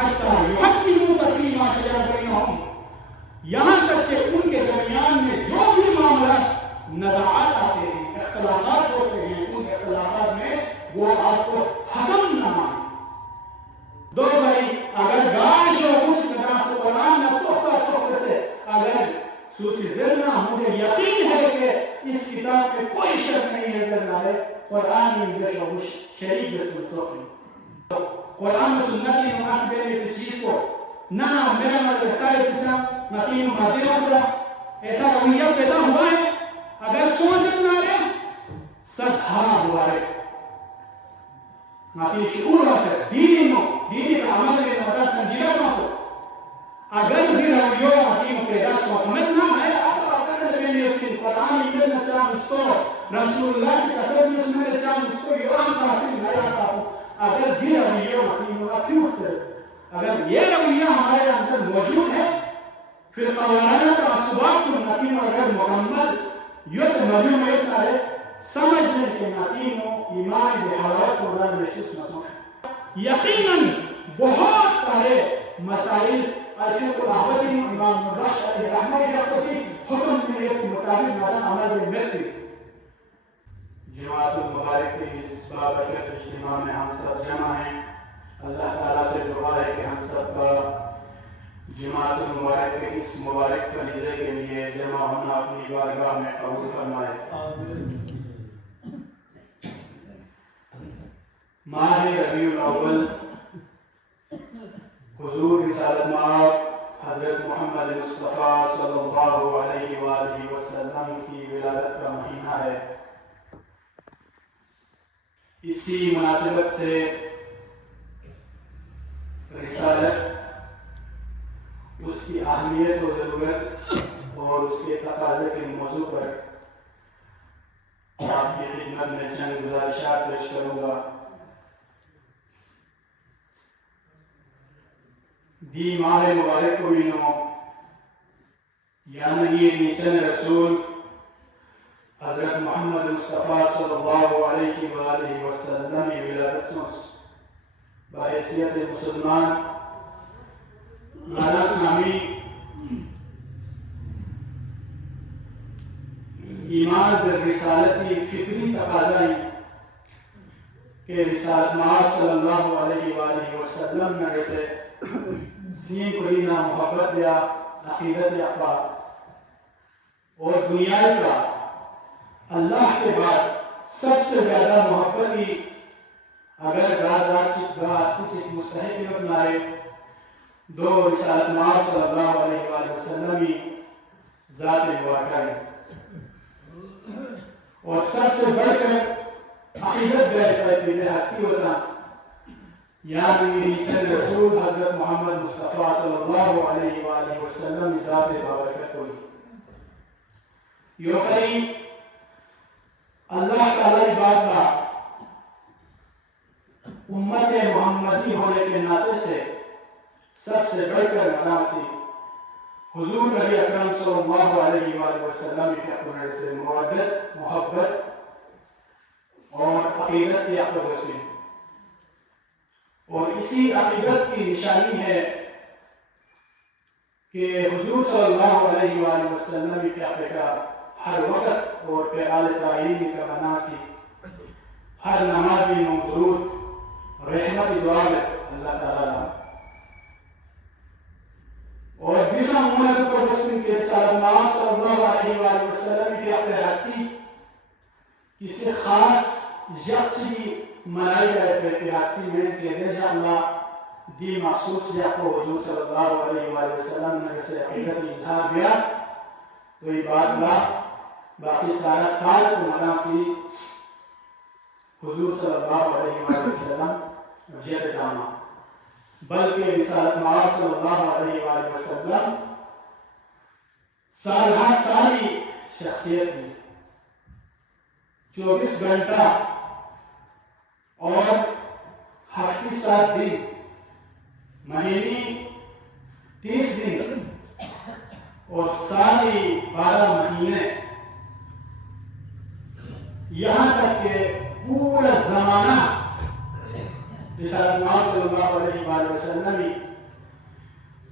حتی یحکموک فیما شجر بینہم، یہاں تک کہ ان کے درمیان میں جو بھی معاملات نزاعات آتے ہیں، اختلافات ہوتے ہیں، ان اختلافات میں وہ آپ کو حکم نہ مانے. دو بھائی اگر گاش ہو کچھ ناس قرآن نہ چوکتا چوکتے سے اگر سوسی زرنا مجھے یقین ہے کہ اس کتاب میں کوئی شک نہیں ہے زرنا ہے قرآن میں مجھے شریک بس میں چوکتے قرآن و سنت کی نماز دینے کی چیز کو نہ میرا نہ رفتار پچھا نہ تین مادی ہوگا ایسا رویہ پیدا ہوا ہے. اگر سوچ نہ رہے سب ہاں ہوا ہے نہ تین شعور ہو سے دینی کا عمل میں مدر سنجیدہ سوچو اگر بھی رویوں حکیم پیدا سوچنا ہے قرآن میں چاہ اس کو رسول اللہ سے قصد میں اس میں چاہ اس کو یوران کافی میں آتا ہوں. اگر دل رویوں حکیم ہوگا کیوں اگر یہ رویہ ہمارے اندر موجود ہے پھر قوانین تعصبات کو نتیم اگر مکمل یوت مجموع ہوتا ہے سمجھنے کے نتیم و ایمان بحالات کو رہا محسوس نظم ہے. یقیناً بہت سارے مسائل عرفیت العبدی امام مباشر علیہ رحمہ یا کسی حکم میں کے مطابق مدن عمل میں ملتی. جماعت المبارک کے اس بابرکت اجتماع میں ہم سب جمع ہیں. اللہ تعالیٰ سے دعا ہے کہ ہم سب کا جماعت المبارک کے اس مبارک فریضے کے لیے جمع ہونا اپنی بارگاہ میں قبول فرمائے. ماہ ربیع الاول حضور رسالت مآب حضرت محمد مصطفیٰ صلی اللہ علیہ وآلہ وسلم کی ولادت کا مہینہ ہے. اسی مناسبت سے رسالت اس کی اہمیت و ضرورت اور اس کے تقاضے کے موضوع پر آپ کی خدمت میں چند گزارشات پیش کروں گا. دی ماہ مبارک وینو یعنی چند رسول حضرت محمد مصطفیٰ صلی اللہ علیہ وآلہ وسلم ولادت سنس بحیثیت مسلمان مانا سامی ایمان پر رسالتی فطری تقاضائی کہ رسالت مآب صلی اللہ علیہ وآلہ وسلم میں جیسے سین کرینا محبت یا عقیدت یا اور دنیا کا اللہ کے بعد سب سے زیادہ محبتی اگر راستی چیک مستحقیت نارے دو رسالت مآب صلی اللہ علیہ وآلہ وسلم ذات مبارکہ ہے. اور سب سے بڑھ کر عقیدت بیان کرتی ہے ہستی وسلم یعنی چند رسول حضرت محمد مصطفیٰ صلی اللہ علیہ وآلہ وسلم ذات بابرکت ہوئی. یہ خیلی اللہ تعالی بات کا امت محمدی ہونے کے ناطے سے سب سے بڑھ کر مناسی حضور نبی اکرم صلی اللہ علیہ وآلہ وسلم کے اپنے سے مودت محبت اور عقیدت کی اقدام اور اسی عقیدت کی نشانی ہے کہ حضور صلی اللہ علیہ وآلہ وسلم کے اپنے ہر وقت اور پیغال تعلیم کا مناسی ہر نمازی و درود رحمت دعا اللہ تعالیٰ اور دوسرا محمد پر مسلم کے رسالت مآب صلی اللہ علیہ وآلہ وسلم کی اپنے ہستی کسی خاص یکچی منائی رہے کہ ہستی میں کہ دیجا اللہ دی مخصوص یا کو حضور صلی اللہ علیہ وآلہ وسلم نے سے عقیدت اظہار دیا تو یہ بات اللہ باقی سارا سال کو مناسی حضور صلی اللہ علیہ وآلہ وسلم جیت جانا بلکہ رسالت مآب صلی اللہ علیہ وآلہ وسلم سالہ سالی شخصیت میں 24 گھنٹہ اور 7 دن مہینے 30 دن اور سالی 12 مہینے یہاں تک کہ پورا زمانہ رسالت مآب صلی اللہ علیہ وآلہ وسلم بھی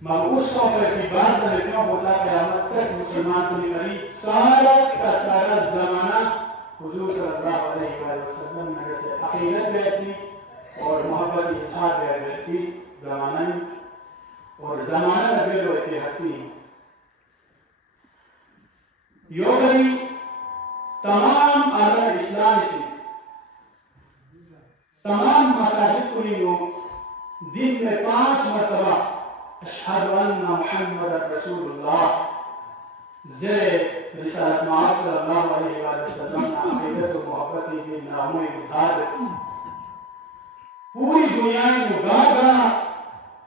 مبعوثوں پر اعتبار کا لکھنا ہوتا ہے قیامت تک مسلمان کی قریب سارا کا سارا زمانہ حضور صلی اللہ علیہ وآلہ وسلم نے سے عقیدت بیٹھی اور محبت اظہار بیٹھی زمانہ اور زمانہ نبی و اتحاسی یوگری تمام عالم اسلام سے تمام مساجد کو لیوں دن میں 5 مرتبہ اشہد ان محمد رسول اللہ زیر رسالت معاذ صلی اللہ علیہ وآلہ وسلم عقیدت و محبت کے ناموں اظہار پوری دنیا میں گاہ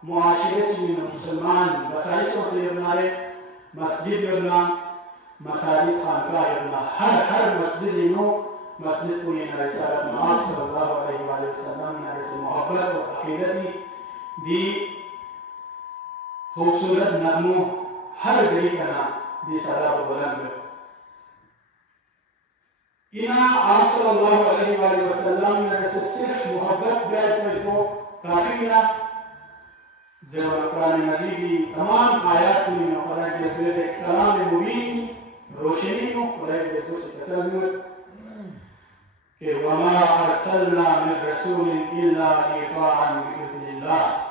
معاشرے سے مسلمان بسائشوں سے بنائے مسجد بنا مساجد خانقاہ بنا ہر مسجد مسجد کو یہ رسالت معاذ صلی اللہ علیہ وآلہ وسلم نے سے محبت و عقیدت دی خوبصورت نغموں ہر گلی کا نام دی صدا و بلند اینا آپ صلی اللہ علیہ وآلہ وسلم نے سے صرف محبت بیت میں کو کافی نہ زیور قرآن مجیدی تمام آیات کو میں قرآن کے زیر کلام مبین روشنی کو قرآن کے دوسرے تسلیم کہ وَمَا أَرْسَلْنَا مِن رَسُولٍ إِلَّا لِيُطَاعَ بِإِذْنِ اللَّهِ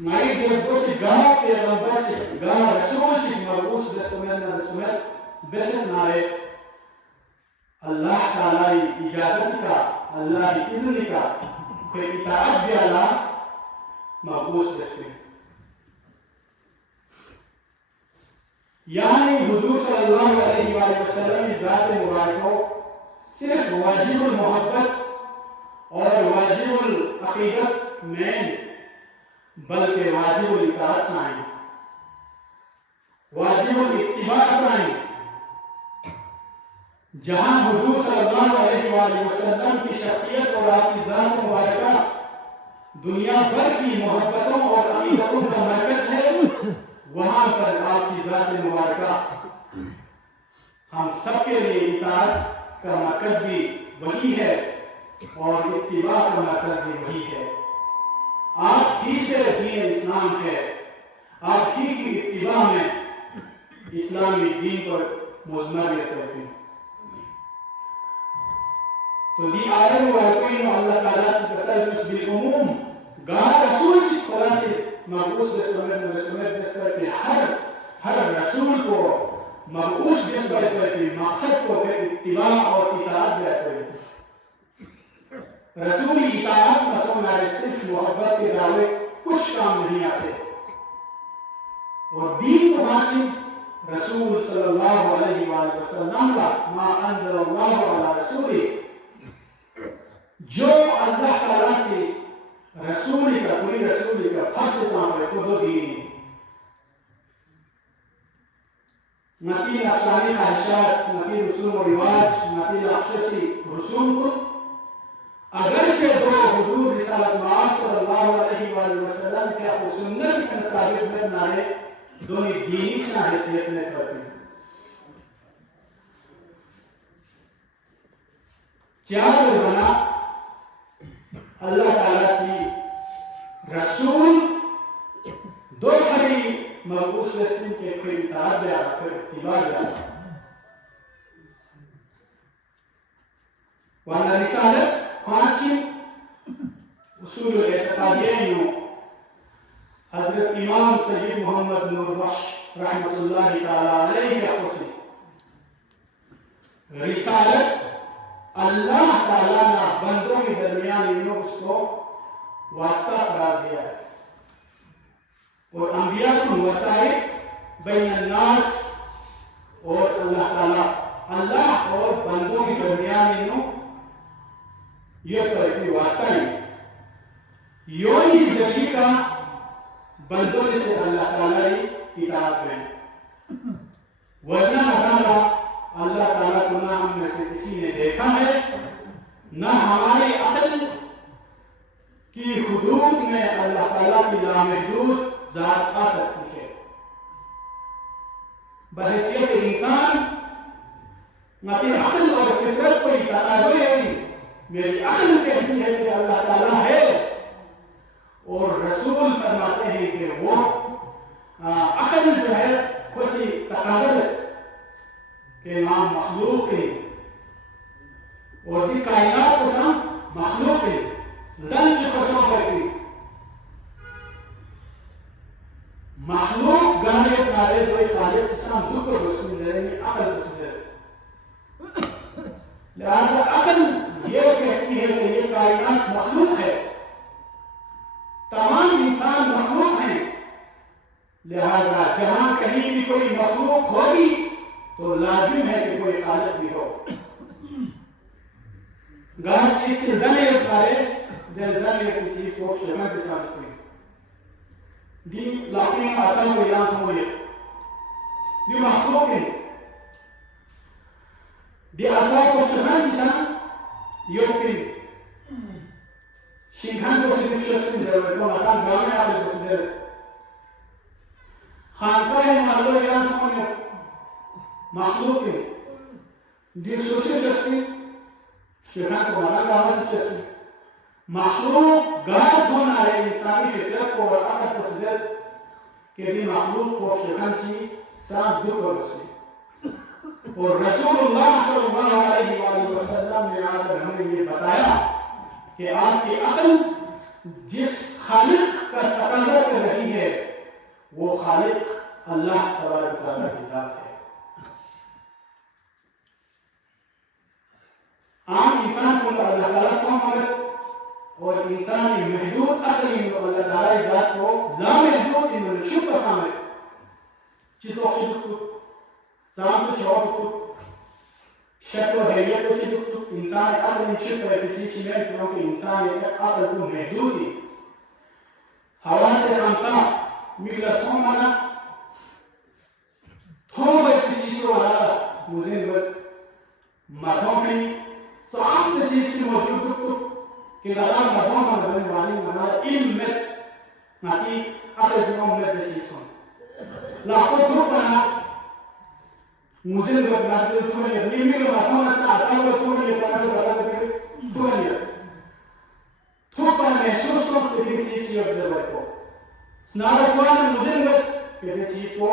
مائی دیوزگو سی گاہ پیغمبر چی گاہ رسول چی مرعوس بستمر بسر نارے اللہ تعالی اجازت کا اللہ اذن کا کوئی اطاعت بھی اللہ مرعوس بستمر یعنی حضور صلی اللہ علیہ وآلہ وسلم ذات مبارکوں صرف واجب المحبت اور واجب العقیدت میں بلکہ واجب الاطاعت سنائیں واجب الاتباع سنائیں جہاں حضور صلی اللہ علیہ وآلہ وسلم کی شخصیت اور آپ کی ذات مبارکہ دنیا بھر کی محبتوں اور عقیدتوں کا مرکز ہے وہاں پر آپ کی ذات مبارکہ ہم سب کے لیے اطاعت کا مرکز بھی وہی ہے اور اتباع کا مرکز بھی وہی ہے آپ ہی سے دین اسلام ہے آپ ہی کی اتباع میں اسلامی دین پر مضمریت کرتے ہیں تو دی آیت واقعین اللہ تعالیٰ سے تسلس بالعموم گاہ رسول چی خدا سے مبعوث بسپر کے ہر رسول کو مبعوث بسپر کے مقصد کو اتباع اور اطاعت بیعت ہے رسولی اطاعت مسئلہ ہمارے صرف محبت کے دعوے کچھ کام نہیں آتے اور دین کو مانچیں رسول صلی اللہ علیہ وآلہ وسلم کا ما انزل اللہ علیہ رسولی جو اللہ تعالیٰ سے رسولی کا کوئی رسولی کا فرض کام ہے تو وہ دین نتی افسانی خواہشات نتی رسوم و رواج نتی افسوسی رسوم کو اگرچہ دو حضور رسالت معاذ صلی اللہ علیہ وآلہ وسلم کے اپنے سنت کے ثابت میں نارے دونی دینی چاہ حیثیت میں کرتے ہیں چیار بنا اللہ تعالیٰ سے رسول دو کھڑی مبعوث رسول کے کوئی اطاعت دیا کوئی اتباع دیا وانا رسالت پانچی اصول الاعتقادیوں حضرت امام سید محمد نور بخش رحمت اللہ تعالی علیہ اقصی رسالت اللہ تعالیٰ نے بندوں کے درمیان انہوں اس کو واسطہ قرار دیا ہے اور انبیاء کو وسائط بین الناس اور اللہ تعالیٰ اللہ اور بندوں کے درمیان انہوں یہ کوئی واسطہ نہیں یونی ذریعہ کا بندوں سے اللہ تعالیٰ ہی اطاعت کریں ورنہ ہمارا اللہ تعالیٰ کو نہ ہم میں سے کسی نے دیکھا ہے نہ ہمارے عقل کی حدود میں اللہ تعالیٰ کی لامحدود ذات آ سکتی ہے بحیثیت انسان میری عقل اور فطرت کوئی تقاضے ہے میری عقل کہتی ہے کہ اللہ تعالیٰ ہے اور رسول فرماتے ہیں کہ وہ عقل جو ہے خوشی تقاضر کہ نام مخلوق ہے اور دی کائنات کو سم مخلوق ہے دن چی خسو کرتی مخلوق گانے نارے دوئی خالق جسم دکھ رسول دے رہے عقل رسول دے لہذا عقل یہ کہتی ہے کہ یہ کائنات مخلوق ہے تمام انسان مخلوق ہیں لہذا جہاں کہیں بھی کوئی مخلوق ہوگی تو لازم ہے کہ کوئی خالق بھی ہو گاہ چیز کی دنے اتارے دنے کی چیز کو شہر کے ساتھ ہوئی دی لاقین اصل کو یاد ہوئے دی مخلوق ہیں دی اصل کو شہر کی ساتھ یوکن شنگھان کو صرف چسپن ضرورت کو مطان گانے آلے کو ضرورت خانقاہ محلو یاد ہونے مخلوق ہے دی سوسی چسپن شنگھان کو مطان گانے سے چسپن مخلوق گارد ہونا ہے انسانی فطرت کو اور عقل کو ضرورت کہ دی مخلوق کو شنگھان چی ساتھ دکھ اور رسول اور رسول اللہ صلی اللہ علیہ وآلہ وسلم نے آدھر ہمیں یہ بتایا کہ آپ کی عقل جس خالق کا تقاضا کر رہی ہے وہ خالق اللہ تبارک و تعالیٰ کی ذات ہے عام انسان کو اللہ تعالیٰ کو مگر اور انسانی محدود عقلی میں اللہ تعالیٰ کی ذات کو لامحدود انہوں نے چھپ پسام ہے چیزوں سے دکھ سام سے شعور کو شک و حیریت کو چیز تو انسان عقل ان چھپ ہے کہ چیز میں کیونکہ انسان ایک عقل کو محدود ہی ہوا سے خمسا مگلہ تھوم مانا تھوم ایک چیز کو ہرا مزین بد مردوں میں سام سے چیز کی موجود تو کہ لگا مردوں میں بن والی ہمارا علم میں ناکی عقل کو میں چیز کو لاکھوں تھوک بنا مزین بد مردوں تو میں نیمی کو مردوں میں سے آسان کو تو میں پڑھا جو بڑا کرتے تو میں لیا تھوک پر محسوس سوچ کے بھی چیز کی ابزرور کو سنارکوان مزین بد کہ یہ چیز کو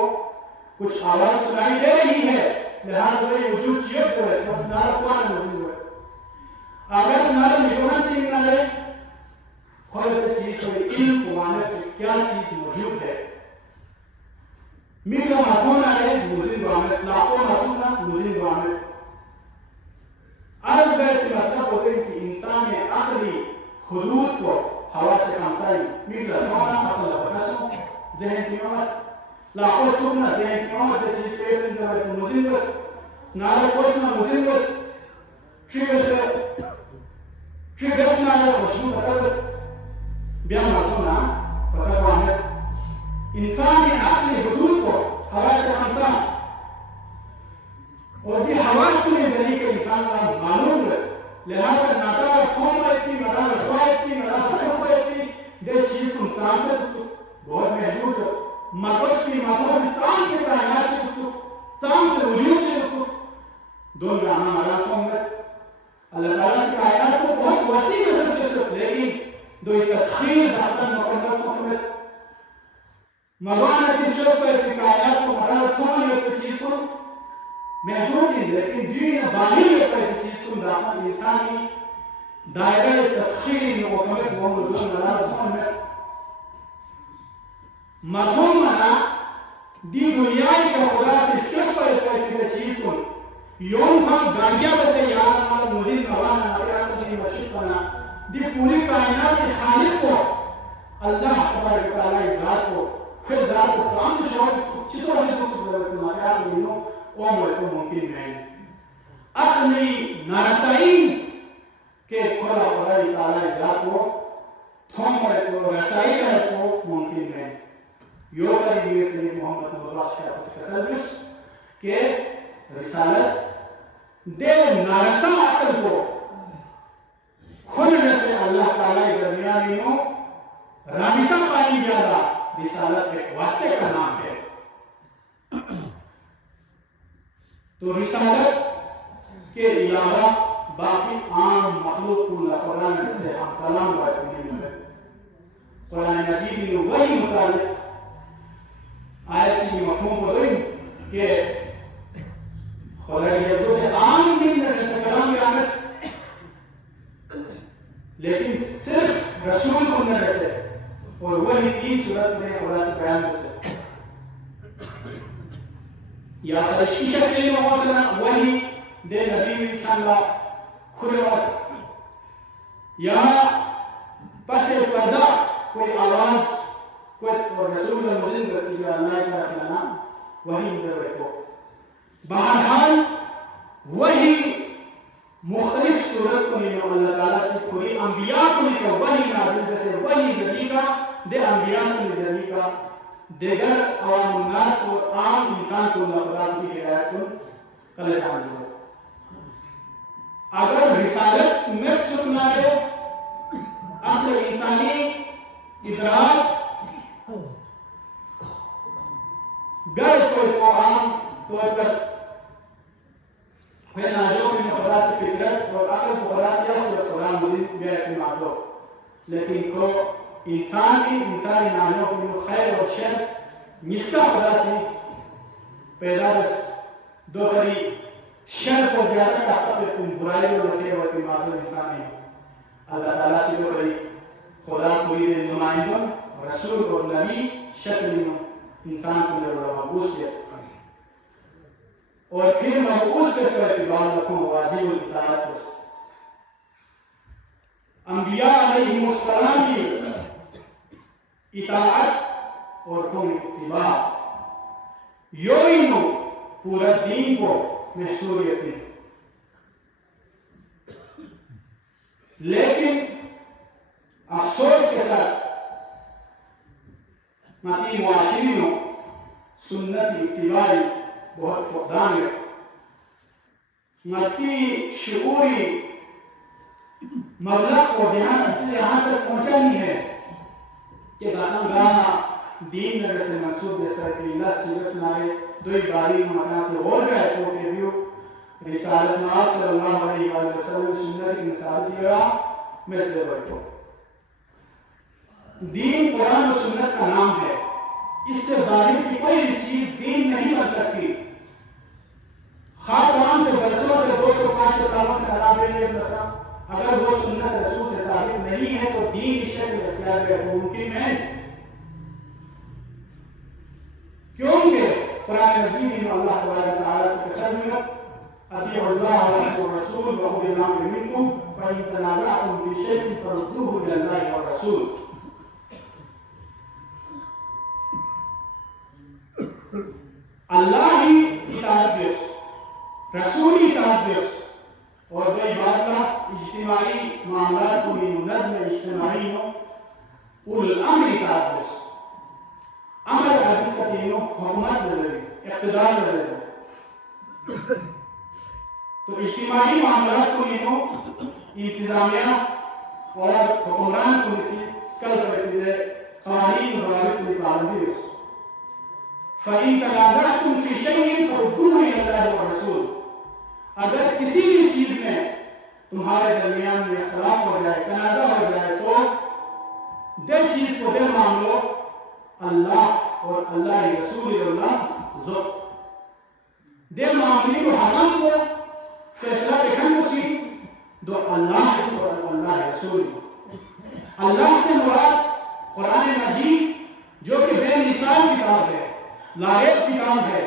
کچھ آواز سنائی دے رہی ہے لہذا وہ وجود چیز کو ہے بس سنارکوان مزین بد اگر سنارا نکوان چیز نہ ہے خواہد چیز کو علم کو مانے کہ کیا چیز موجود ہے میرا مطمئن ہے مزین بعمل لاکھوں مطمئن مزین بعمل عرض بیت مطلب ہوتے ہیں کہ انسان عقلی حدود کو ہوا سے خمسائی میرا مطمئن عقل بتاسو ذہن کی عمر لاکھوں تمنا ذہن کی عمر دے چیز پہ انزا مزین بد سنارا کوسنا مزین بد ٹریگس نارا خوشنو بطر بیان مصنونا بطر بعمل انسانی عقلی حدود کو حواس خمسہ اور دی حواس کو نہیں ذریعے کہ انسان کا معلوم ہے لہذا ناتا کھوم رہتی مدہ رشوائیتی مدہ رشوائیتی دے چیز کو انسان سے تو بہت محدود ہے مقصد کی مطلب انسان سے کائنات سے تو انسان سے وجود سے تو دون رانا مدہ کھوم رہے اللہ تعالیٰ سے کائنات کو بہت وسیع نظر سے سکت لیکن دو ایک تسخیر داستان مقدس محمد مغوانا کی شخص پر ایک کائنات کو مدار کھولی ایک چیز کو محدود نہیں لیکن دین باہر ایک چیز کو داستان انسانی دائرہ تسخیر محمد محمد دون مدار محمد مفہومنا دی دنیای کا خدا سے شخص پر ایک چیز کو یوم ہم گاڑیا بسے یاد ہمارا مزید موانا ناکیات کو چیز مشرق بنا دی پوری کائنات کے خالق کو اللہ تبارک و تعالی ذات کو پھر ذات کو فرام سے شاہد چیزوں ہمیں کو ضرورت کو ناکیات کو عمر کو ممکن نہیں اقلی نارسائین کے کھولا خدای تعالی ذات کو تھومر کو رسائی رہے کو ممکن نہیں یو فری بیس نے محمد مدرس کے اپنے کسر بس کہ رسالت دے نارسا عقل کو کھلنے سے اللہ تعالیٰ درمیانیوں رابطہ قائم کیا رسالت ایک واسطے کا نام ہے تو رسالت کے علاوہ باقی عام مخلوق کو اللہ قرآن سے ہم کلام بات نہیں ہے قرآن مجید میں وہی متعلق آیت کی مفہوم کو دیں کہ خدا کی عزت سے عام دین میں رسول کلام کی آمد لیکن صرف رسول کو نہ رسے اور وہی تین صورت میں خدا سے بیان رسے یا فرشتی شکل میں موصلہ وہی دے نبی چاندہ کھلے وقت یا پس پردہ کوئی آواز کوئی رسول اللہ مزید کرتی ہے اللہ کی رکھنا وہی ضرورت ہو بہرحال وہی مختلف صورت کو نہیں اللہ تعالیٰ سے کوئی انبیاء کو نہیں کہ وہی نازل جیسے وہی ذریعہ دے انبیاء کو ذریعہ دیگر عوام الناس اور عام انسان کو اللہ خدا کی ہدایت کو کل جان دو اگر رسالت میں سننا ہے اپنے انسانی ادراک گر کوئی عام طور پر ہے ناظروں کی خدا سے فطرت اور عقل کو خدا سے اور قرآن مزید بے اعتماد ہو لیکن کو انسان کی انسانی ناظروں کی خیر اور شر نسکا خدا سے پیدا بس دو بری شر کو زیادہ طاقت تم برائی اور خیر و اعتماد انسان ہے اللہ تعالیٰ سے دو بری خدا کوئی نمائندوں رسول اور نبی شکل میں انسان کو مبعوث کیس اور پھر مبعوث کیس پر اعتبار رکھوں واجب الاطاعت کیس انبیاء علیہ السلام کی اطاعت اور کھوں اتباع یوئی نو پورا دین کو محصوریت ہے لیکن افسوس کے ساتھ ماتی معاشری نو سنت اتباعی بہت فقدان ہے ماتی شعوری مبلغ کو یہاں تک پہنچا نہیں ہے کہ گانا دین میں رسل منصوب جس طرح کی لس چیزس نارے دوئی باری مکان سے ہو گئے تو کہ بیو رسالت ناب صلی اللہ علیہ وسلم سنت کی مثال دیا میں ضرور کو دین قرآن و سنت کا نام ہے اس سے باہر کی کوئی بھی چیز دین نہیں بن سکتی خاص عام سے برسوں سے 200-500 سالوں سے خراب ہے اگر وہ سنت رسول سے ثابت نہیں ہے تو دین کی شکل اختیار ہے وہ ممکن ہے کیونکہ قرآن مجید میں اللہ تبارک تعالیٰ سے قسم ہے اطیعوا اللہ والرسول واولی الامر منکم فإن تنازعتم في شيء فردوه إلى الله والرسول اللہ ہی اطاعت بیس رسولی اطاعت بیس اور دوئی بات کا اجتماعی معاملات کو نظم اجتماعی ہو اول الامر اطاعت بیس امر حدیث کا تینوں حکومت نظر اقتدار نظر تو اجتماعی معاملات کو انتظامیہ اور حکمران کو سکل کرتے ہیں قوانین و ضوابط کو پابندی بیس فَإِن تَنَازَعْتُمْ فِي شَيْءٍ فَرُدُّوهُ إِلَى اللَّهِ وَالرَّسُولِ اگر کسی بھی چیز میں تمہارے درمیان میں اختلاف ہو جائے تنازع ہو جائے تو دے چیز کو دے معاملو اللہ اور اللہ رسول اللہ ذو دے معاملی کو حکم کو فیصلہ بکھن اسی دو اللہ اور اللہ رسول اللہ سے مراد قرآن مجید جو کہ بے مثال کتاب ہے لائق کتاب ہے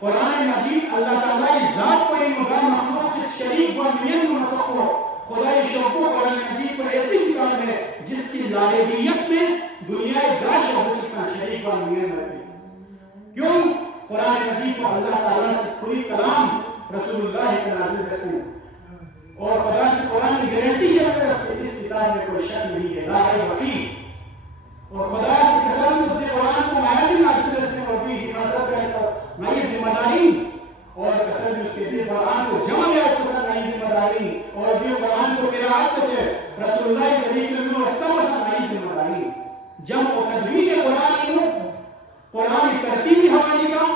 قرآن مجید اللہ تعالیٰ کی ذات پر ان مقام مخلوق سے شریک و مین منفق ہو خدای شوقو قرآن مجید پر ایسی کتاب ہے جس کی لائقیت میں دنیا داش ہو چکسا شریک و مین ہوتی کیوں قرآن مجید کو اللہ تعالیٰ سے کھلی کلام رسول اللہ کے نازل رستے ہیں اور خدا سے قرآن کی گارنٹی شرط رستے اس کتاب میں کوئی شک نہیں ہے لا ریب فیہ اور خدا سے قسم اس نے قرآن کو ایسی نازل رستے اور بھی حفاظت کرے تو نئی ذمہ داری اور قسم اس کے دل قرآن کو جمع لیا اس نئی ذمہ داری اور بھی قرآن کو قرآت سے رسول اللہ کے ذریعے میں سب نئی ذمہ داری جمع و تدوین قرآن قرآن ترتیبی حوالے کا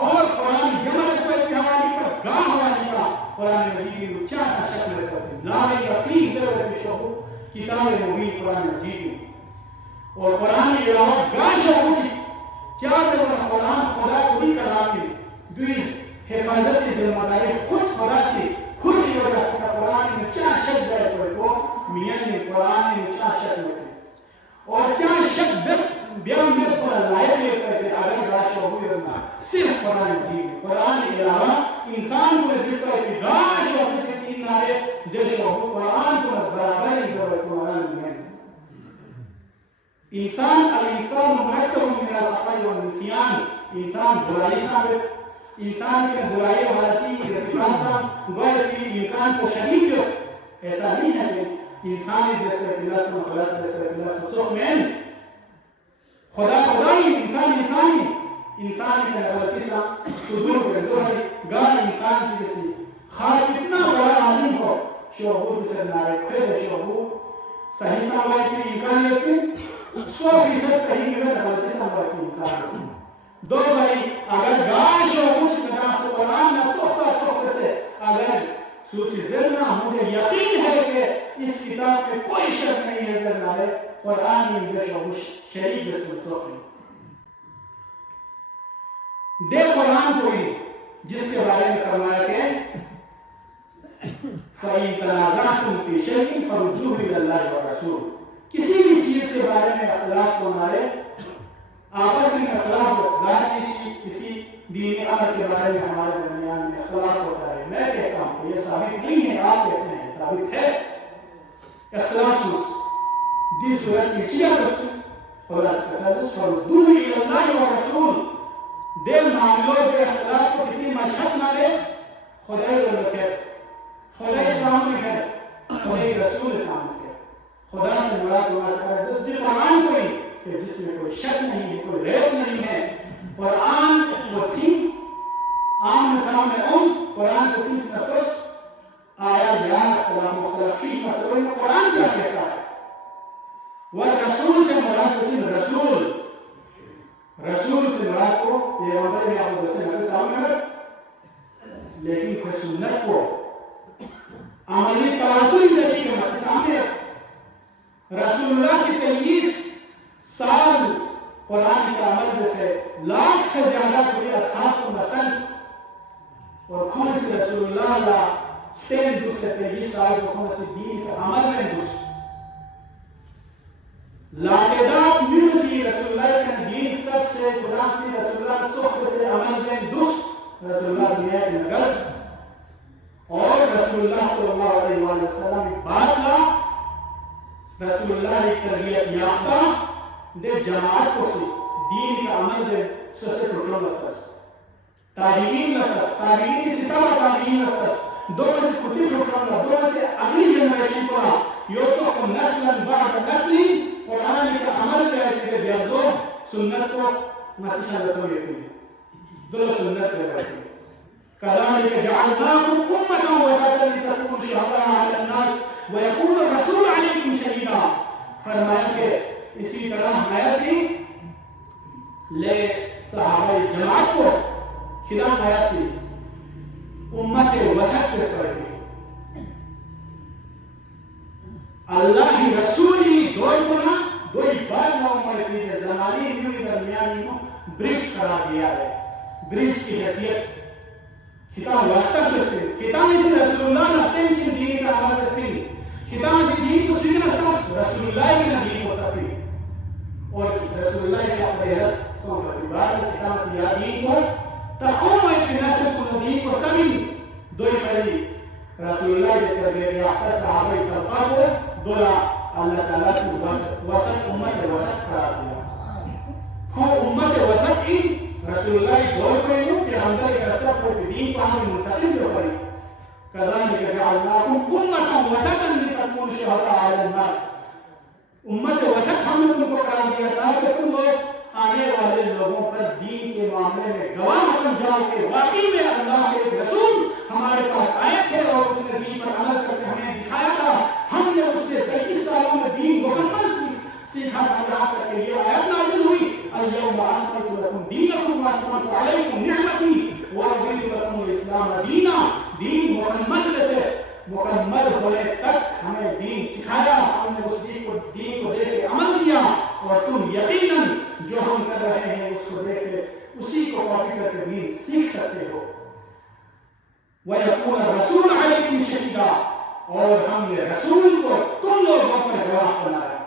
اور قرآن جمع نسبت کے حوالے کا گاہ حوالے کا قرآن مجید میں چاہتا شکل رکھتے ہیں لا ریب فیہ ضرورت شہو کتاب مبین قرآن مجید اور قرآن کے علاوہ گاش اور کچھ چاہ سے قرآن خدا کو بھی کلام کی دویز حفاظت کی ذمہ داری خود خدا سے خود ہی وجہ سے قرآن میں چاہ شک جائے کو میاں نے قرآن میں چاہ شک ہوتے اور چاہ شک بیان میں پر لائق ہے کہ اگر گاش ہو ہوئی ہونا صرف قرآن جی قرآن کے علاوہ انسان کو جس طرح کی گاش ہو کچھ تین نارے دیش ہو قرآن کو برابر ہی ضرورت قرآن میں انسان الانسان مرکب من الخطا والنسیان انسان برائی ثابت انسان کے برائی غلطی ارتکاب سے گویا کہ امکان کو شدید ہو ایسا نہیں ہے کہ انسانی دسترکلاس میں خلاص دسترکلاس میں سوخ میں خدا خدای انسانی انسانی کا غلطی سا صدور کو جو ہے گاہ انسان کی جیسی خواہ کتنا بڑا عالم ہو شعبور بسر نارے خیر شعبور صحیح سامنے کی امکان لیکن 100% صحیح کی غلطی سامنے کی امکان دو بھائی اگر گاش ہو کچھ مدرس قرآن میں چوکتا سے اگر سوسی ذرنا مجھے یقین ہے کہ اس کتاب میں کوئی شک نہیں ہے ذرنا ہے قرآن میں جو شریف بس پر چوکتا دے قرآن کو ہی جس کے بارے میں فرمایا کہ فَإِن تَنَازَعْتُمْ فِي شَيْءٍ فَرُدُّوهُ إِلَى اللَّهِ وَالرَّسُولِ کسی بھی چیز کے بارے میں اختلاف ہونا ہے آپس میں اختلاف ہوتا ہے کسی دینی امر کے بارے میں ہمارے درمیان میں اختلاف ہوتا ہے میں کہتا ہوں کہ یہ ثابت نہیں ہے آپ کہتے ہیں ثابت ہے اختلاف دی صورت میں چیا کرتے خلاص کسادس فَرُدُّوهُ إِلَى اللَّهِ وَالرَّسُولِ دے معاملوں کے اختلاف کو کتنی مشہد مارے خدای رو لکھے خدای سامنے ہے خدای رسول سامنے ہے خدا سے مراد اللہ سے دس دی قرآن کوئی کہ جس میں کوئی شک نہیں ہے کوئی ریب نہیں ہے قرآن وہ تھی عام سامنے قرآن کو تیس نفس آیا بیان قرآن مختلفی مسئلوں میں قرآن کیا کہتا ہے والرسول سے مراد کو تھی رسول سے مراد کو یہ عمر میں آپ سے نبی سامنے ہے لیکن پھر سنت کو عملی تواتری ذریعے کے مرد سامنے رسول اللہ سے 23 سال قرآن کے عمل سے لاکھ سے زیادہ کوئی اصحاب کو مطنس اور کھون سے رسول اللہ اللہ 23 سال کو کھون سے دین کے عمل میں دوس لاقیدات منسی رسول اللہ کے دین سب سے خدا سے رسول اللہ صحب سے عمل میں دوس رسول اللہ دنیا کے نگرس اور رسول اللہ صلی اللہ علیہ وسلم بات لا رسول اللہ ایک تربیت یافتہ دے جماعت کو سے دین کا عمل دے سوسے پروفلم لفظ تابعین کی ستارہ تابعین لفظ دو میں سے خطی پروفلم دو میں سے اگلی جنریشن کو یوچو کو نسل بعد نسلی قرآن کا عمل کیا ہے کہ بیازو سنت کو ماتشان لکھو یقین دو سنت کے بیٹھے كذلك جعلناكم أمة وسطا لتكونوا شهداء على الناس ويكون الرسول عليكم شهيدا فرمایا کہ اسی طرح ایسی لے صحابہ جماعت کو خلاف ایسی امت وسط پیش کرتے اللہ ہی رسولی دوئی بنا دوئی بار محمد کے زمانی نیوی درمیانی برج قرار دیا ہے برج کی حیثیت خطاب واسطہ چستے خطاب سے رسول اللہ نفتین چن دینی کا عمل بستے خطاب سے دین کو سوچنا چاہتا رسول اللہ کی دین کو سکتے اور رسول اللہ کی اپنے حیرت سو فتبار خطاب سے یا دین کو تقوم ایک نسل کو دین کو سبین دوئی پہلی رسول اللہ کی تربیت یافتہ صحابہ تلقا کو دولا اللہ تعالیٰ سے وسط امت وسط قرار دیا ہم امت وسط کی رسول اللہ دور پہ ہوں کہ اندر ایک رسول پر دین کو ہمیں منتقل جو پڑی كذلك جعلناكم أمة وسطا لتكونوا شهداء على الناس امت وسط ہم نے تم کو قرار دیا تاکہ تم لوگ آنے والے لوگوں پر دین کے معاملے میں گواہ بن جاؤ کہ واقعی میں اللہ کے ایک رسول ہمارے پاس آئے تھے اور اس نے دین پر عمل کر کے ہمیں دکھایا تھا ہم نے اس سے 23 سالوں میں دین مکمل سیکھا تھا یہاں تک کہ یہ آیت نازل ہوئی اليوم أكملت لكم دينكم وأتممت عليكم نعمتي ورضيت لكم الإسلام دينا دین مکمل سے مکمل ہونے تک ہمیں دین سکھایا ہم نے اس دین کو دیکھ کے عمل کیا اور تم یقیناً جو ہم کر رہے ہیں اس کو دیکھ کے اسی کو کاپی کر کے دین سیکھ سکتے ہو. وَيَكُونَ الرَّسُولُ عَلَيْكُمْ شَهِيدًا اور ہم نے رسول کو تم لوگوں پر گواہ بنایا,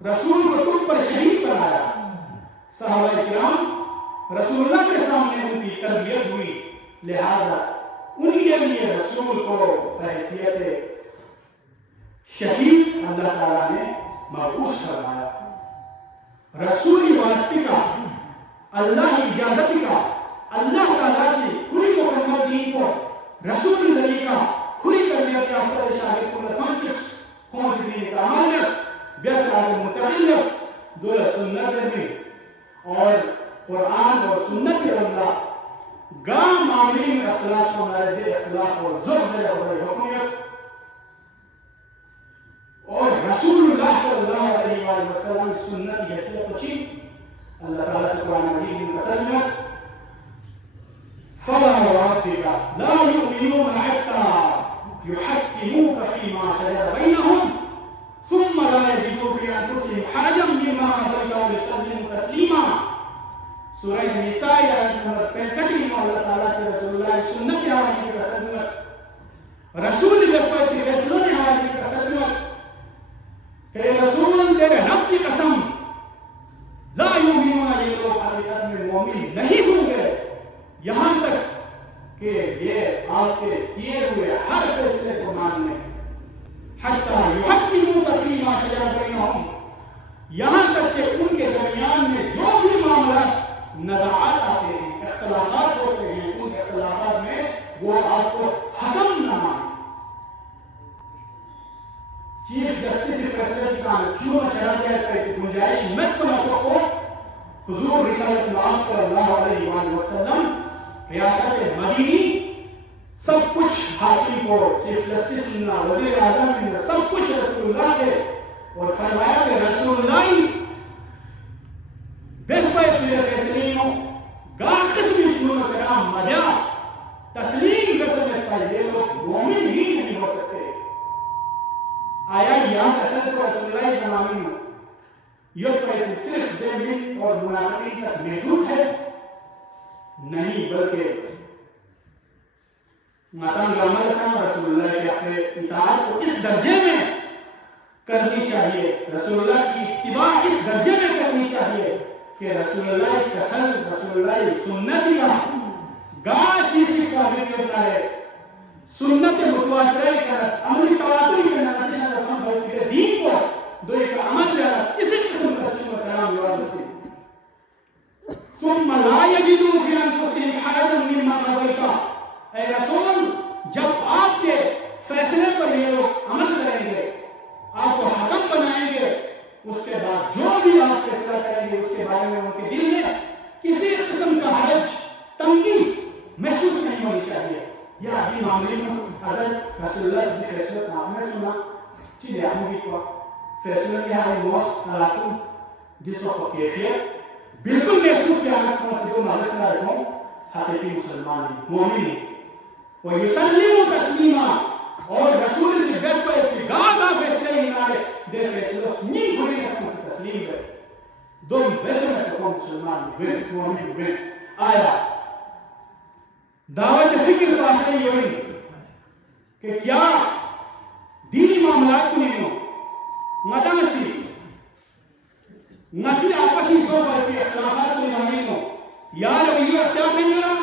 رسول کو تم پر شہید بنایا. صحابہ کرام رسول اللہ کے سامنے ان کی تربیت ہوئی, لہذا ان کے لیے رسول کو حیثیت شہید اللہ تعالیٰ نے مبعوث فرمایا. رسولی واسطے کا, اللہ اجازت کا, اللہ تعالیٰ سے پوری مکمل دین کو رسول ذریعہ پوری تربیت یافتہ شاگرد کو کنچس خونس دین کا عملس بیس آگے متقلس دول سنت میں اور قرآن اور سنت اللہ گام معاملے میں اختلاف ہمارے بے اختلاف اور ضرور سے حکمیت اور رسول اللہ صلی اللہ علیہ وآلہ وسلم سنت کی حیثیت پچھی اللہ تعالیٰ سے قرآن مجید میں قسم ہے فَلَا وَرَبِّكَ لَا يُؤْمِنُونَ حَتَّى يُحَكِّمُوكَ فِيمَا شَجَرَ بَيْنَهُمْ ثُمَّ لَا يَجِدُوا فِي أَنفُسِهِمْ حَرَجًا مِّمَّا قَضَيْتَ وَيُسَلِّمُوا تَسْلِيمًا. سورہ نساء آیت نمبر 65 میں اللہ تعالیٰ سے رسول اللہ سنت کے حوالے کی قسم ہے, رسول جذبہ کے فیصلوں کے حوالے کی قسم ہے کہ رسول تیرے رب کی قسم لا یؤمنون, یہ لوگ حقیقت میں مومن نہیں ہوں گے یہاں تک کہ یہ آپ کے کیے ہوئے ہر فیصلے کو مان لیں. حتی یحکموک فیما شجر بینہم, یہاں تک کہ ان کے درمیان میں جو بھی معاملات نزاعات آتے ہیں, اختلافات ہوتے ہیں, ان اختلافات میں وہ آپ کو حکم نہ مانے. چیف جسٹس سے فیصلے کا کیوں چلا جائے کہ گنجائش مت کو نہ چھوڑو. حضور رسالت اللہ صلی اللہ علیہ وآلہ وسلم ریاست مدینی سب کچھ حاکم کو, چیف جسٹس ملنا, وزیر اعظم ملنا, سب کچھ رسول اللہ کے, اور فرمایا کہ رسول اللہ بیس پہ تجھے فیصلینوں گا قسمی کیوں چلا مدیا تسلیم قسمت پر یہ لوگ مومن ہی نہیں ہو سکتے. آیا یہاں اصل کو رسول اللہ زمانے میں یہ تو صرف بے من اور منافقین تک محدود ہے نہیں, بلکہ ماتم عمل سے رسول اللہ کے اپنے اطاعت کو اس درجے میں کرنی چاہیے, رسول اللہ کی اتباع اس درجے میں کرنی چاہیے کہ رسول اللہ کسل, رسول اللہ سنت کا گاہ چیزی ثابت کرتا ہے, سنت متواتر کرت عملی تواتری کرنا نتیجہ رکھم بھائی کے دین کو دو ایک عمل جانا کسی قسم کا چیز مطلعام یواد اس کی. ثم لا يجدوا في انفسهم حرجا مما قضيت, اے رسول جب آپ کے فیصلے پر یہ لوگ عمل کریں گے, آپ کو حکم بنائیں گے, اس کے بعد جو بھی آپ فیصلہ کریں گے اس کے بارے میں ان کے دل میں کسی قسم کا حرج, تنگی محسوس نہیں ہونی چاہیے. یا ابھی معاملے میں اگر رسول اللہ سے فیصلہ معاملہ سنا چیزیں آموگی کو فیصلہ کیا ہے موس علاقوں جس وقت کیفیت بالکل محسوس بھی آنے کو سے دو مالس نہ رکھوں حقیقی مسلمان مومن وَيُسَلِّمُ تَسْلِيمًا, اور رسول سے بیس پر گاہ فیصلے ہی نہ دے فیصلہ نیم بھولی رکھوں سے تسلیم ہے دو بیسے میں رکھوں مسلمان مومن ہوئے. آیا دعوت فکر تو آخر یہ ہوئی کہ کیا دینی معاملات کو نہیں ہو مدنسی نتی آپسی صوفہ کے اختلافات کو نہیں ہو, یا رویہ اختیار نہیں ہو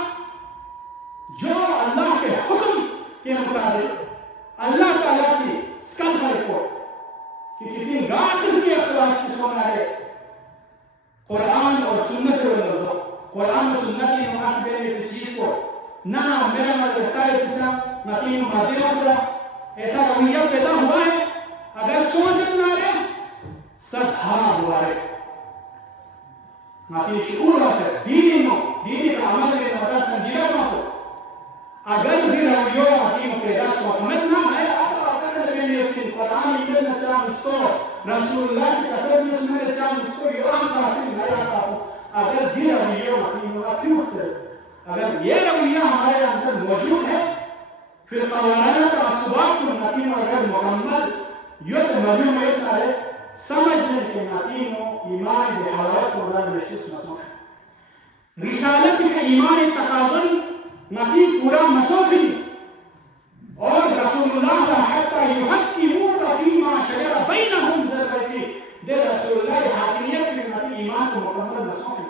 جو اللہ کے حکم کے مطابق اللہ تعالیٰ سے سکل ہے کو کہ کتنی گاہ قسمی اختلاف کی سونا ہے قرآن اور سنت و لفظ, قرآن و سنت کی نماز دینے کی چیز کو نہ میرا نہ رہتا ہے پوچھا نہ تین مادے مسئلہ ایسا رویہ پیدا ہوا ہے. اگر سو سکنا رہے سب ہاں ہوا ہے نہ تین شعور سے دینی کا عمل میں نہ سنجیدہ سو اگر بھی رویوں حکیم پیدا سو سمجھنا ہے قرآن اندر نچام اس کو رسول اللہ سے قصر بھی اس میں نچام اس کو یوران کافی نہیں آتا ہوں. اگر دل رویوں حکیم ہوگا کیوں سے اگر یہ رویہ ہمارے اندر موجود ہے پھر قوانین تعصبات کو نقیم اگر مکمل یہ تو مجموعیت ہے سمجھ لیں کہ نتینوں ایمان بحالات مولانا محسوس مسوخ رسالت کے ایمان تقاضل نتی پورا مسوخی اور رسول اللہ حتی یحکموک فیما شجر بینہم ذرتی دے رسول اللہ حاکمیت کے نتی ایمان کو مکمل مسوخی.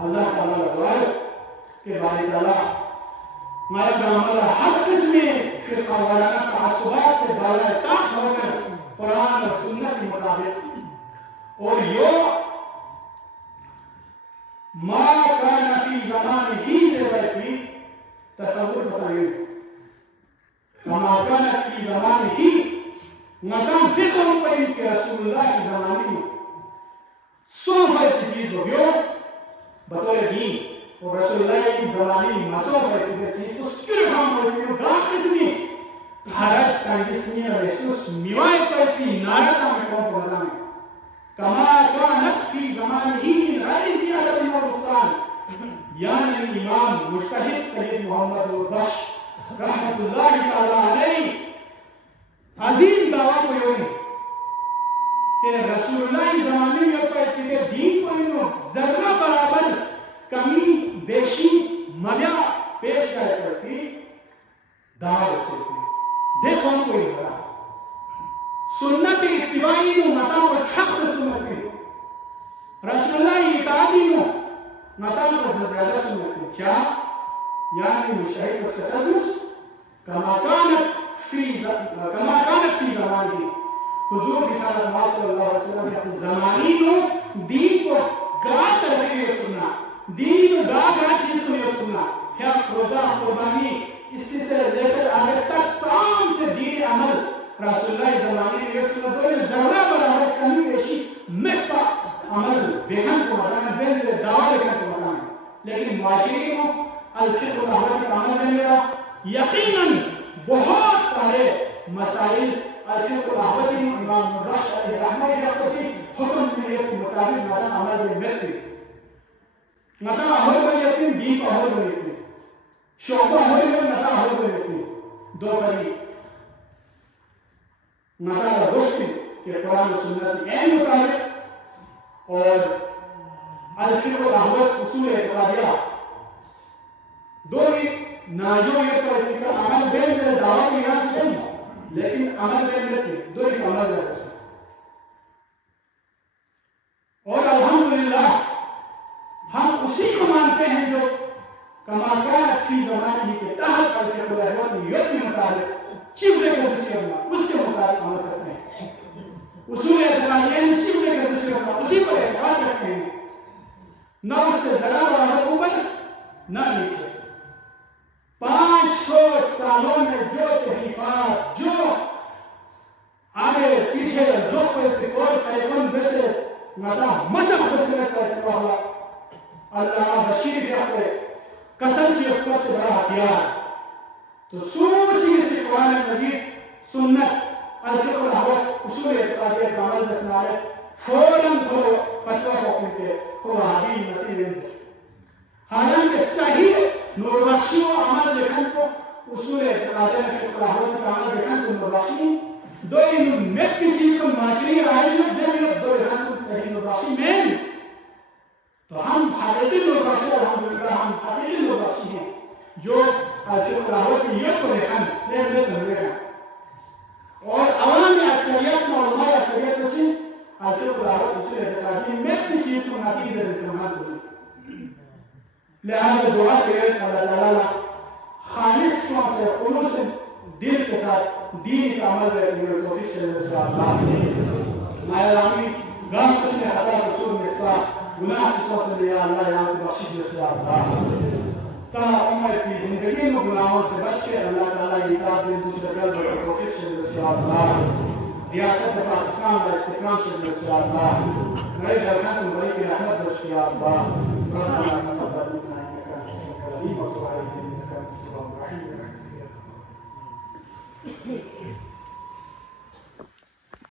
اللہ تعالیٰ دعائے کہ باری تعالیٰ مایا عملہ ہر قسم فرقہ وارانہ تعصبات سے بالائے طاقت ہو کر قرآن اور سنت کے مطابق اور یو ما کان فی زمان ہی سے بیٹھی تصور بسائیں کما کان فی زمان ہی مطان دیکھو پر ان کے رسول اللہ کی زمانے میں سو فرق چیز ہو گیا بطور دین اور رسول اللہ کی زمانے میں مسوف ہے کہ چیز کو سکر خام ہوئی ہے گاہ قسمی حرج کانگسمی اور رسوس میوائے پر کی نارتا میں کون کو بتانے کما کانت فی زمان ہی من غیر زیادت اور نقصان یعنی امام مجتہد سید محمد البش رحمت اللہ تعالیٰ علیہ عظیم دعویٰ کو یوں کہ رسول اللہ کی زمانے میں پر کہ دین کو انہوں ذرہ برابر کمی بیشی مجا پیش کر کرتی دعوت سے دیکھو ہم کوئی بڑا سنت اتباعی نو مطاع و چھک سے سنتی رسول اللہ اطاعتی نو مطاع و زیادہ سنتی کیا یعنی مشتہد اس کے سلوس کما کانت فی زمانی حضور رسالت اللہ صلی اللہ علیہ وسلم سے زمانی نو دین کو گاہ ترقی سننا دین گاہ چیز کو نہیں سننا کیا روزہ قربانی اسی سے لے کر آگے تک تمام سے دین عمل رسول اللہ زمانے میں یہ سننا دو ذرہ برابر کمی پیشی مکہ عمل بیگن کو بتانا بین سے دعویٰ لیکن کو بتانا لیکن معاشرین کو الفقہ الاحوال کا عمل میں میرا یقیناً بہت سارے مسائل الفقہ الاحوال امام رشد علیہ رحمہ یا کسی حکم میں یہ مطابق مدن عمل میں ملتی مطلب احوال میں یقین دین کو احوال میں یقین شعبہ ہوئی میں مطلب احوال میں یقین دو بری مطلب رشد کہ قرآن و سنت این مطابق اور الفقہ الاحوال اصول اعتقادیہ دو بھی ناجو یہ تو کہ عمل بین سے دعویٰ کی یہاں سے دیں لیکن عمل بین لیتے دو ایک عمل بین لیتے اور الحمدللہ ہم اسی کو مانتے ہیں جو کما کانت فی زمانے ہی کے تحت الفقہ الاحوال یہ بھی مطابق چیزیں کو بس کرنا اس کے مطابق عمل کرتے ہیں اصول اعتقادیہ میں چیزیں کو بس کرنا اسی پر اعتقاد رکھتے ہیں نہ اس سے ذرا برابر اوپر نہ نیچے 500 سالوں میں جو تحریفات جو آگے پیچھے ذوق پر پیغام بسے نادا مذہب بسرت کرتے ہوا اللہ بشیر جاتے قسم کی اکثر سے بڑا ہتھیار تو سوچی سے قرآن مجید سنت الفقہ الاحوال اصول اعتقادیہ کا عمل بسنارے فوراً تو فتوہ حکم کے وہابی متی لینتے حالانکہ صحیح نور بخشی و عمل لکھن کو اصول اعتقادیہ میں فقہ الاحوال کا عمل لکھن کو نور بخشی دو ان میت کی چیز کو معاشری رائج میں دے لئے دو لکھن کو صحیح نور بخشی میں تو ہم حقیقی نور بخشی الحمدللہ ہم حقیقی نور بخشی ہیں جو الفقہ الاحوال کی یہ کو لکھن لے لکھن اور عوام اکثریت میں علماء اکثریت کو چین الفقہ الاحوال اصول اعتقادی میں کی چیز کو نتیجہ انتماد ہوئی لہذا دعا کریں اللہ تعالیٰ خالص سے خلوص دل کے ساتھ دین کا عمل کرنے کے توفیق سے اللہ مایا رامی گاہ قسم خطا رسول مصرا گناہ کی سوچ میں یا اللہ یہاں سے بخشش مصرا تا عمر کی زندگی میں گناہوں سے بچ کے اللہ تعالیٰ اطاعت دین دوسرے قلب کے توفیق سے مصرا ریاست پاکستان کا استقرام سے مصرا نئے درخان کو بڑی کی رحمت بچ کیا اللہ رحمت اللہ Thank you.